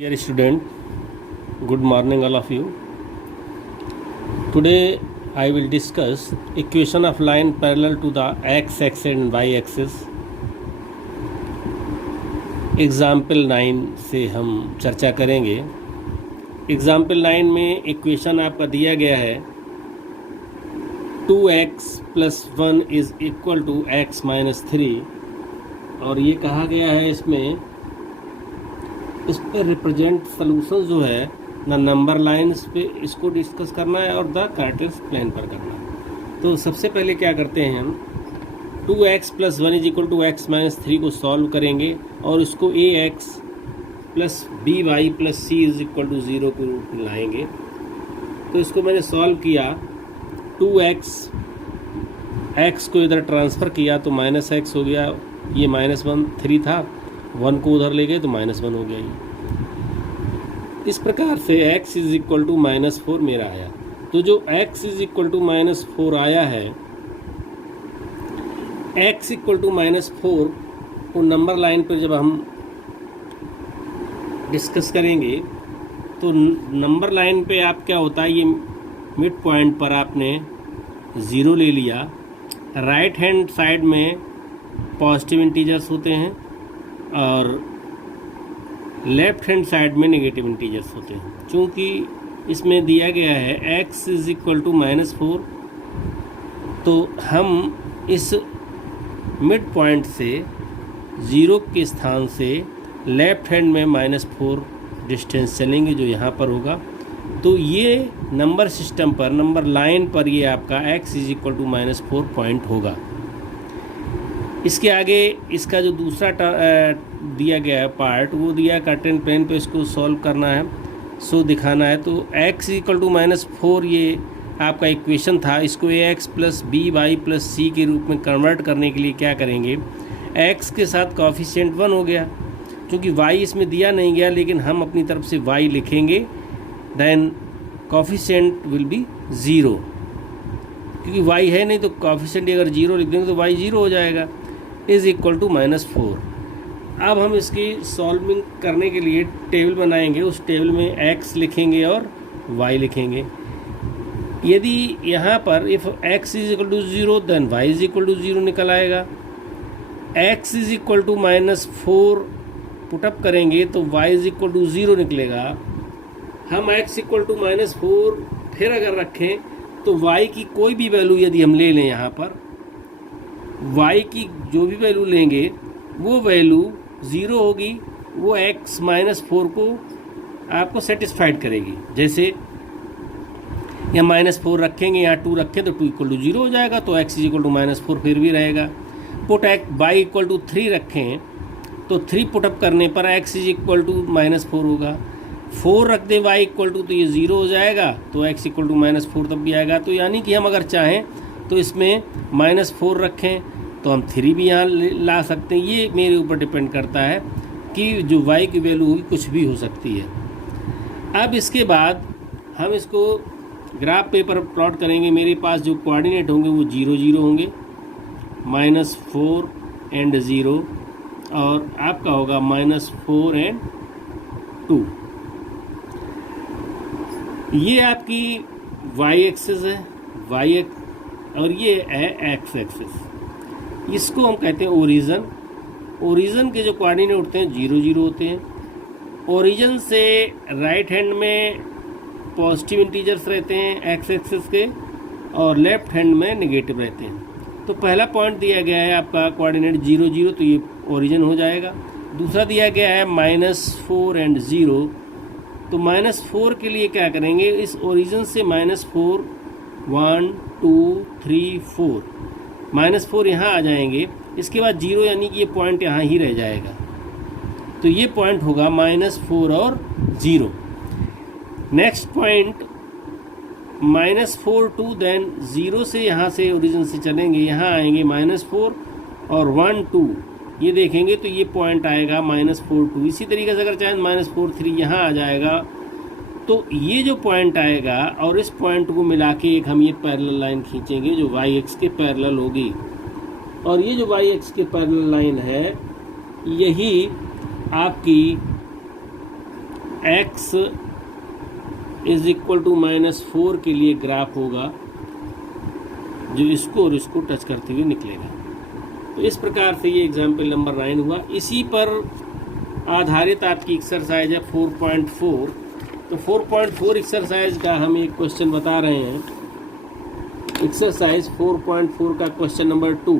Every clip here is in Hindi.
Dear student, good morning all of you. Today I will discuss equation of line parallel to the x-axis and y-axis. Example 9 से हम चर्चा करेंगे. एग्जाम्पल 9 में इक्वेशन आपका दिया गया है 2x + 1 is equal to x - 3 और ये कहा गया है इसमें इस पर रिप्रेजेंट सॉल्यूशन जो है ना नंबर लाइंस पे इसको डिस्कस करना है और द कार्टेशियन प्लेन पर करना है. तो सबसे पहले क्या करते हैं हम 2x + 1 is equal to x - 3 को सॉल्व करेंगे और इसको ax + by + c is equal to 0 के रूप में लाएंगे. तो इसको मैंने सॉल्व किया 2x x को इधर ट्रांसफ़र किया तो -x हो गया, ये -1 3 था, 1 को उधर ले गए तो -1 हो गया. ये इस प्रकार से x इज इक्वल टू -4 मेरा आया. तो जो x इज इक्वल टू -4 आया है, x इक्वल टू -4 को नंबर लाइन पर जब हम डिस्कस करेंगे तो नंबर लाइन पे आप क्या होता है, ये मिड पॉइंट पर आपने 0 ले लिया. राइट हैंड साइड में पॉजिटिव इंटीजर्स होते हैं और लेफ्ट हैंड साइड में नेगेटिव इंटीजर्स होते हैं. चूँकि इसमें दिया गया है x इज इक्वल टू -4, तो हम इस मिड पॉइंट से 0 के स्थान से लेफ्ट हैंड में -4 डिस्टेंस चलेंगे जो यहाँ पर होगा. तो ये नंबर सिस्टम पर, नंबर लाइन पर ये आपका x is equal to -4 point होगा. इसके आगे इसका जो दूसरा दिया गया है पार्ट, वो दिया कार्टेशियन प्लेन पे, इसको सॉल्व करना है, सो दिखाना है. तो x इक्वल टू -4 ये आपका इक्वेशन था. इसको ax + by + c के रूप में कन्वर्ट करने के लिए क्या करेंगे, x के साथ कोफिशिएंट 1 हो गया. क्योंकि y इसमें दिया नहीं गया लेकिन हम अपनी तरफ से y लिखेंगे, देन कोफिशिएंट विल बी 0. क्योंकि y है नहीं तो कोफिशिएंट अगर 0 लिख देंगे तो y 0 हो जाएगा. Is equal to -4. अब हम इसकी सॉल्विंग करने के लिए टेबल बनाएंगे. उस टेबल में x लिखेंगे और y लिखेंगे. यदि यहाँ पर if x is equal to 0 then y is equal to 0 निकल आएगा. x is equal to -4 put up करेंगे तो y इज इक्वल टू 0 निकलेगा. हम x इक्वल टू -4 फिर अगर रखें तो y की कोई भी वैल्यू यदि हम ले लें, यहाँ पर y की जो भी वैल्यू लेंगे वो वैल्यू 0 होगी. वो x -4 को आपको सेटिस्फाइड करेगी. जैसे यहाँ -4 रखेंगे, यहाँ 2 रखें तो 2 इक्वल टू 0 हो जाएगा, तो x इज इक्वल टू -4 फिर भी रहेगा. पुट y इक्वल टू 3 रखें तो 3 पुटअप करने पर x इज इक्वल टू -4 होगा. 4 रख दे y इक्वल टू तो ये 0 हो जाएगा, तो x इक्वल टू -4 तब भी आएगा. तो यानी कि हम अगर चाहें तो इसमें -4 रखें तो हम 3 भी यहाँ ला सकते हैं. ये मेरे ऊपर डिपेंड करता है कि जो y की वैल्यू होगी कुछ भी हो सकती है. अब इसके बाद हम इसको ग्राफ पेपर प्लॉट करेंगे. मेरे पास जो कोऑर्डिनेट होंगे वो 0 0 होंगे, -4 एंड 0, और आपका होगा -4 एंड 2. ये आपकी y एक्सिस है, y और ये है x एक्सिस. इसको हम कहते हैं ओरिजिन. ओरिजिन के जो कोऑर्डिनेट होते हैं 0 0 होते हैं. ओरिजिन से राइट हैंड में पॉजिटिव इंटीजर्स रहते हैं x एक्सिस के और लेफ्ट हैंड में नेगेटिव रहते हैं. तो पहला पॉइंट दिया गया है आपका कोऑर्डिनेट 0 0, तो ये ओरिजिन हो जाएगा. दूसरा दिया गया है -4 एंड 0, तो -4 के लिए क्या करेंगे, इस ओरिजिन से -4 1 2 3 4 -4 यहाँ आ जाएंगे. इसके बाद 0 यानी कि ये पॉइंट यहाँ ही रह जाएगा. तो ये पॉइंट होगा -4 और 0. नेक्स्ट पॉइंट -4 2, देन 0 से यहाँ से ओरिजिन से चलेंगे, यहाँ आएंगे -4 और 1 2, ये देखेंगे तो ये पॉइंट आएगा -4 2. इसी तरीके से अगर चाहें -4 3 यहाँ आ जाएगा. तो ये जो पॉइंट आएगा और इस पॉइंट को मिला के एक हम ये पैरेलल लाइन खींचेंगे जो y एक्स के पैरेलल होगी. और ये जो y एक्स के पैरेलल लाइन है यही आपकी x इज इक्वल टू -4 के लिए ग्राफ होगा जो इसको और इसको टच करते हुए निकलेगा। तो इस प्रकार से ये एग्जाम्पल नंबर 9 हुआ। इसी पर आधारित आपकी एक्सरसाइज है 4.4। तो 4.4 एक्सरसाइज का हम एक क्वेश्चन बता रहे हैं। एक्सरसाइज 4.4 का क्वेश्चन नंबर 2।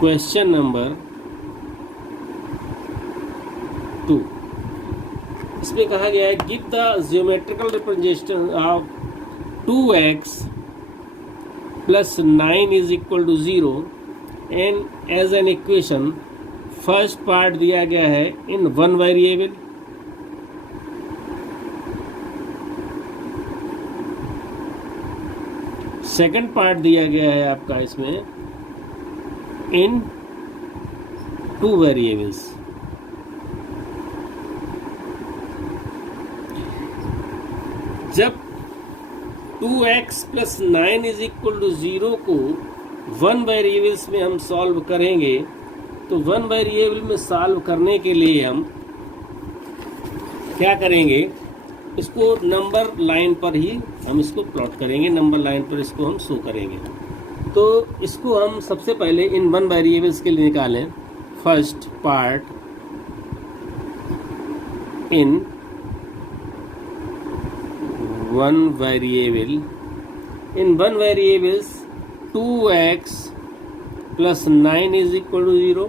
Question number 2। इसमें कहा गया है give the geometrical representation of 2x + 9 is equal to 0 and as an equation. First part दिया गया है in one variable, second part दिया गया है आपका इसमें इन 2 वेरिएबल्स। जब 2x + 9 इज इक्वल टू 0 को 1 वेरिएबल्स में हम सॉल्व करेंगे, तो 1 वेरिएबल में सॉल्व करने के लिए हम क्या करेंगे, इसको नंबर लाइन पर ही हम इसको प्लॉट करेंगे, नंबर लाइन पर इसको हम शो करेंगे। तो इसको हम सबसे पहले इन 1 वेरिएबल्स के लिए निकालें। First part in 1 variable, in 1 variables 2x + 9 is equal to 0,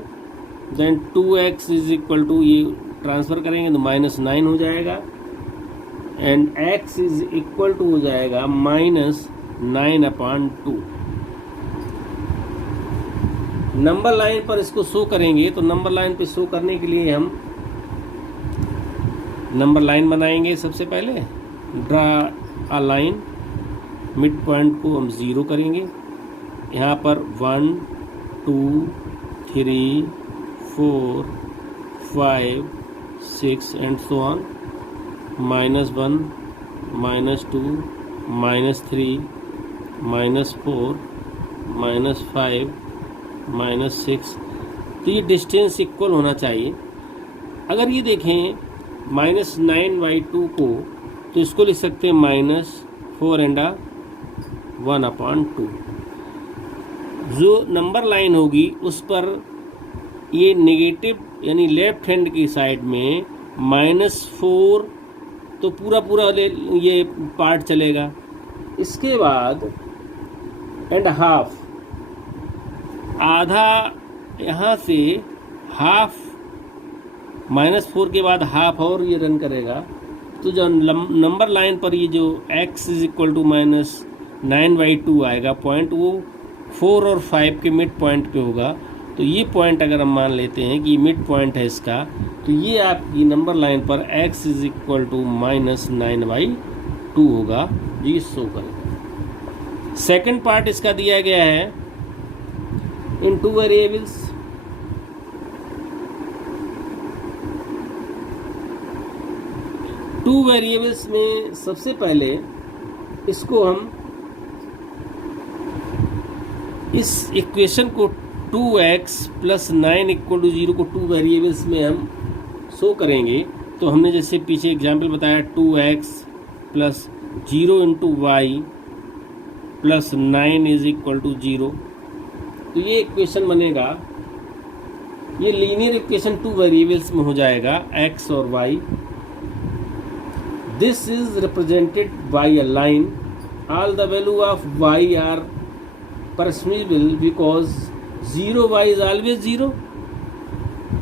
then 2x is equal to, ये ट्रांसफर करेंगे तो -9 हो जाएगा, and x is equal to हो जाएगा -9/2। नंबर लाइन पर इसको शो करेंगे, तो नंबर लाइन पे शो करने के लिए हम नंबर लाइन बनाएंगे। सबसे पहले draw a line, mid point को हम 0 करेंगे। यहाँ पर 1 2 3 4 5 6 एंड सो ऑन, -1 -2 -3 -4 -5 -6। तो ये डिस्टेंस इक्वल होना चाहिए। अगर ये देखें -9/2 को, तो इसको लिख सकते हैं -4/1/2। जो नंबर लाइन होगी उस पर ये नेगेटिव यानी लेफ्ट हैंड की साइड में -4, तो पूरा ये पार्ट चलेगा। इसके बाद एंड हाफ, आधा यहाँ से हाफ, -4 के बाद हाफ और ये रन करेगा। तो जो नंबर लाइन पर ये जो x इज इक्वल टू -9/2 आएगा पॉइंट, वो 4 और 5 के मिड पॉइंट पे होगा। तो ये पॉइंट अगर हम मान लेते हैं कि मिड पॉइंट है इसका, तो ये आपकी नंबर लाइन पर x इज इक्वल टू -9/2 होगा, ये शो करेगा। सेकंड पार्ट इसका दिया गया है इन 2 वेरिएबल्स। टू वेरिएबल्स में सबसे पहले इसको हम इस इक्वेशन को 2x + 9 = 0 को 2 वेरिएबल्स में हम शो करेंगे। तो हमने जैसे पीछे एग्जाम्पल बताया 2x + 0 × y + 9 is equal to 0। तो ये इक्वेशन बनेगा, ये लीनियर इक्वेशन 2 वेरिएबल्स में हो जाएगा, x और y। This is represented by a line, all the value of y are permissible because 0y is always 0।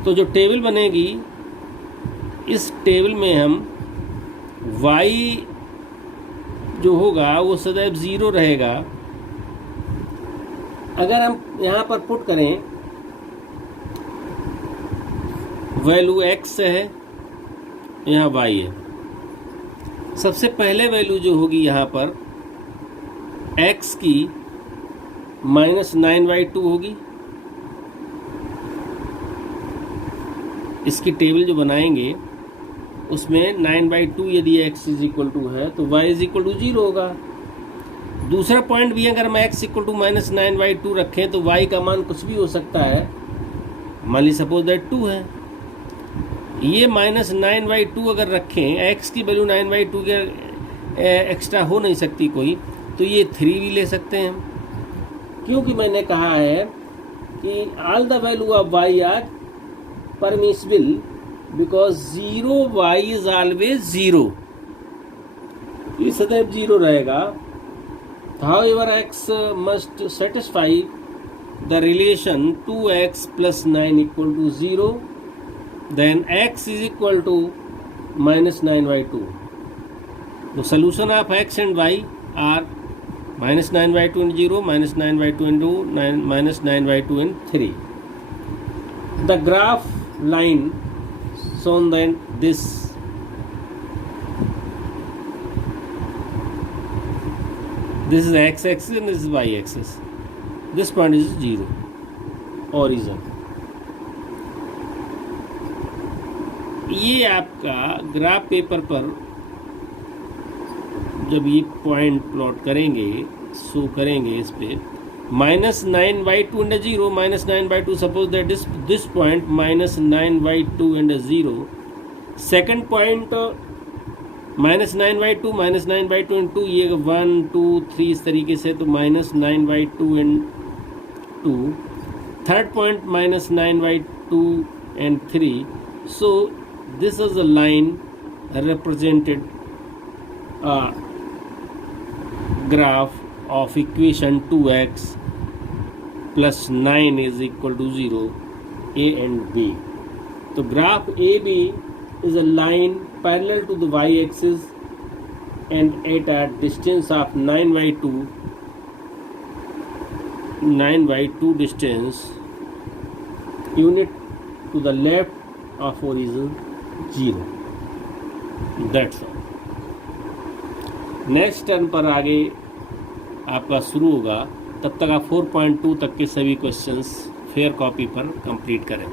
तो जो टेबल बनेगी, इस टेबल में हम y जो होगा वो सदैव 0 रहेगा। अगर हम यहाँ पर पुट करें, वैल्यू x है, यहाँ y है। सबसे पहले वैल्यू जो होगी यहाँ पर x की -9/2 होगी। इसकी टेबल जो बनाएंगे उसमें 9/2 यदि x इज इक्वल टू है तो y इज इक्वल टू 0 होगा। दूसरा पॉइंट भी अगर हम x इक्वल टू -9/2 रखें तो y का मान कुछ भी हो सकता है। मान ली सपोज दैट 2 है, ये -9/2 अगर रखें, x की वैल्यू 9/2 के एक्स्ट्रा हो नहीं सकती कोई, तो ये 3 भी ले सकते हैं हम, क्योंकि मैंने कहा है कि all the value of y are permissible because 0y is always 0, ये सदैव 0 रहेगा। However, x must satisfy the relation 2x plus 9 equal to 0, then x is equal to -9/2. The solution of x and y are -9/2 and 0, -9/2 and 2, -9/2 and 3. The graph line shown then this. This is x-axis and this is y-axis. This point is 0, origin. ये आपका ग्राफ पेपर पर जब ये पॉइंट प्लॉट करेंगे, शो करेंगे इस पे, -9/2 and 0, -9/2, suppose that this point -9/2 and 0, second point -9/2, -9/2 and 2, ये 1 2 3 इस तरीके से, तो -9/2 and 2, third point -9/2 and 3. So this is a line represented a graph of equation 2x plus 9 is equal to 0, A and B. तो graph AB is a line parallel to the y-axis and at a distance of 9/2 distance unit to the left of origin 0. That's all. Next turn पर आगे आपका शुरू होगा, तब तक आप 4.2 तक के सभी क्वेश्चंस फेयर कॉपी पर कंप्लीट करें।